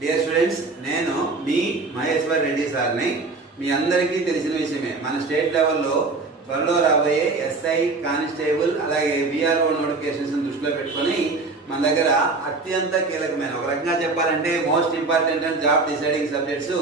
Dear students, నేను మీ మహేశ్వర్ రెడ్డి సార్ని. మీ అందరికీ తెలిసిన విషయమే, మన స్టేట్ లెవెల్లో త్వరలో రాబోయే ఎస్ఐ, కానిస్టేబుల్ అలాగే విఆర్ఓ నోటిఫికేషన్స్ దృష్టిలో పెట్టుకొని మన దగ్గర అత్యంత కీలకమైన, ఒక రకంగా చెప్పాలంటే most important and job deciding subjects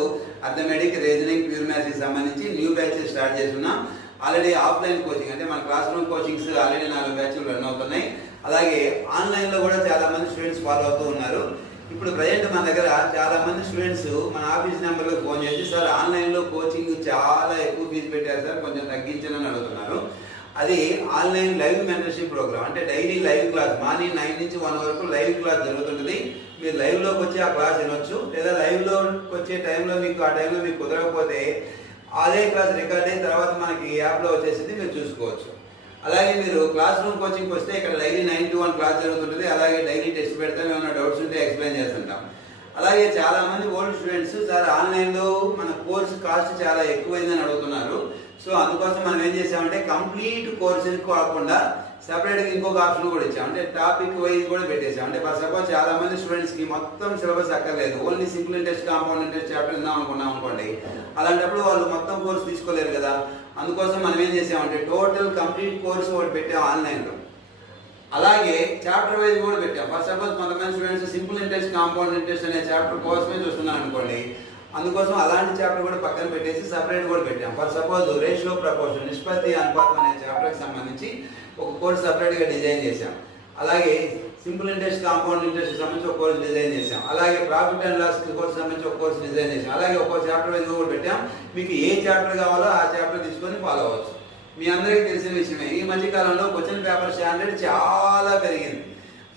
arithmetic, reasoning, pure మ్యాథ్స్కి సంబంధించి న్యూ బ్యాచెస్ స్టార్ట్ చేస్తున్నాం. ఆల్రెడీ ఆఫ్లైన్ కోచింగ్ అంటే మన క్లాస్ రూమ్ కోచింగ్స్ ఆల్రెడీ 4 బ్యాచ్లు రన్ అవుతున్నాయి. అలాగే ఆన్లైన్లో కూడా చాలా మంది స్టూడెంట్స్ ఫాలో అవుతూ ఉన్నారు. ఇప్పుడు ప్రజెంట్ మన దగ్గర చాలా మంది స్టూడెంట్స్ మన ఆఫీస్ నెంబర్లో ఫోన్ చేసి, సార్ ఆన్లైన్లో కోచింగ్ చాలా ఎక్కువ ఫీజు పెట్టారు సార్, కొంచెం తగ్గించని అడుగుతున్నారు. అది ఆన్లైన్ లైవ్ మెంటర్షిప్ ప్రోగ్రామ్. అంటే డైలీ లైవ్ క్లాస్, మార్నింగ్ 9 నుంచి 1 వరకు లైవ్ క్లాస్ జరుగుతుంటుంది. మీరు లైవ్లోకి వచ్చి ఆ క్లాస్ వినొచ్చు, లేదా లైవ్లోకి వచ్చే టైంలో మీకు ఆ టైంలో మీకు కుదరకపోతే అదే క్లాస్ రికార్డ్ అయిన తర్వాత మనకి యాప్లో వచ్చేసింది, మీరు చూసుకోవచ్చు. అలాగే మీరు క్లాస్ రూమ్ కోచింగ్కి వస్తే ఇక్కడ డైలీ 9 to 1 క్లాస్ జరుగుతుంటుంది. అలాగే డైలీ టెస్ట్ పెడతాం, ఏమైనా డౌట్స్ ఉంటే ఎక్స్ప్లెయిన్ చేస్తుంటాం. అలాగే చాలా మంది ఓల్డ్ స్టూడెంట్స్, సార్ ఆన్లైన్లో మన కోర్సు కాస్ట్ చాలా ఎక్కువైందని అడుగుతున్నారు. సో అందుకోసం మనం ఏం చేసామంటే కంప్లీట్ కోర్సుని కాకుండా సెపరేట్గా ఇంకొక ఆప్షన్ కూడా ఇచ్చాం. అంటే టాపిక్ వైజ్ కూడా పెట్టేసాం. అంటే ఫర్ సపోజ్ చాలా మంది స్టూడెంట్స్కి మొత్తం సిలబస్ అక్కర్లేదు, only simple interest, compound interest chapter విందాం అనుకున్నాం అనుకోండి. అలాంటప్పుడు వాళ్ళు మొత్తం కోర్సు తీసుకోలేరు కదా. అందుకోసం మనం ఏం చేసామంటే టోటల్ కంప్లీట్ కోర్సు ఒకటి పెట్టాం ఆన్లైన్లో. అలాగే చాప్టర్ వైజ్ కూడా పెట్టాం. ఫర్ సపోజ్ కొంతమంది students simple interest, compound interest అనే చాప్టర్ కోసమే చూస్తున్నారు అనుకోండి. అందుకోసం అలాంటి చాప్టర్ కూడా పక్కన పెట్టేసి సపరేట్ కూడా పెట్టాం. ఫర్ సపోజ్ రేషియో ప్రపోర్షన్, నిష్పత్తి అనుపాతం అనే చాప్టర్కి సంబంధించి ఒక కోర్స్ సపరేట్గా డిజైన్ చేశాం. అలాగే సింపుల్ ఇంట్రెస్ట్, కాంపౌండ్ ఇంట్రెస్ట్ సంబంధించి ఒక కోర్స్ డిజైన్ చేశాం. అలాగే ప్రాఫిట్ అండ్ లాస్ కోర్స్ సంబంధించి ఒక కోర్స్ డిజైన్ చేశాం. అలాగే ఒక్కో చాప్టర్ వైజ్ కూడా పెట్టాం. మీకు ఏ చాప్టర్ కావాలో ఆ చాప్టర్ తీసుకొని ఫాలో అవ్వచ్చు. మీ అందరికీ తెలిసిన విషయమే, ఈ మధ్య కాలంలో క్వశ్చన్ పేపర్ స్టాండర్డ్ చాలా పెరిగింది.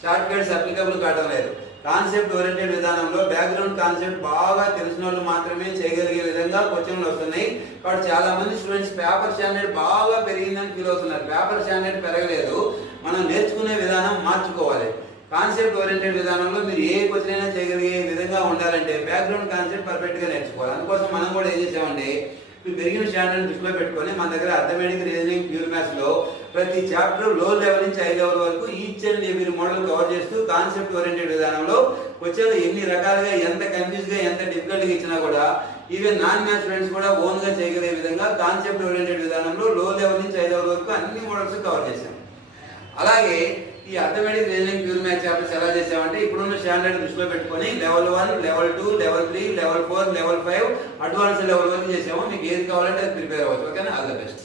షార్ట్ కట్స్ అప్లికబుల్ కావడం లేదు. కాన్సెప్ట్ ఓరియంటెడ్ విధానంలో బ్యాక్గ్రౌండ్ కాన్సెప్ట్ బాగా తెలిసిన వాళ్ళు మాత్రమే చేయగలిగే విధంగా క్వశ్చన్లు వస్తున్నాయి. కాబట్టి చాలా మంది స్టూడెంట్స్ పేపర్ స్టాండర్డ్ బాగా పెరిగిందని ఫీల్ అవుతున్నారు. పేపర్ స్టాండర్డ్ పెరగలేదు, మనం నేర్చుకునే విధానం మార్చుకోవాలి. కాన్సెప్ట్ ఓరియంటెడ్ విధానంలో మీరు ఏ క్వశ్చన్ అయినా చేయగలిగే విధంగా ఉండాలంటే బ్యాక్గ్రౌండ్ కాన్సెప్ట్ పర్ఫెక్ట్గా నేర్చుకోవాలి. అందుకోసం మనం కూడా ఏం చేసామంటే పెరిగిన స్టాండర్డ్ దృష్టిలో పెట్టుకొని మన దగ్గర అర్థమెటిక్, రీజనింగ్, ప్యూర్ మ్యాథ్స్ లో ప్రతి చాప్టర్ లో లెవెల్ నుంచి హై లెవెల్ వరకు each and every model cover చేస్తూ కాన్సెప్ట్ ఓరియంటెడ్ విధానంలో క్వశ్చన్ ఎన్ని రకాలుగా, ఎంత కన్ఫ్యూజ్ గా, ఎంత డిఫికల్ట్ గా ఇచ్చినా కూడా ఈవెన్ నాన్ మ్యాథ్స్ స్టూడెంట్స్ కూడా ఓన్ గా చేయగలిగే విధంగా కాన్సెప్ట్ ఓరియంటెడ్ విధానంలో లో లెవెల్ నుంచి హై లెవెల్ వరకు అన్ని మోడల్స్ కవర్ చేశాం. అలాగే ఈ arithmetic, reasoning, pure maths chapters ఎలా చేసామంటే ఇప్పుడున్న స్టాండర్డ్ దృష్టిలో పెట్టుకొని level 1, level 2, level 3, level 4, level 5 advance level వరకు చేసాము. మీకు ఏది కావాలంటే అది ప్రిపేర్ అవ్వచ్చు. ఓకేనా? All the best.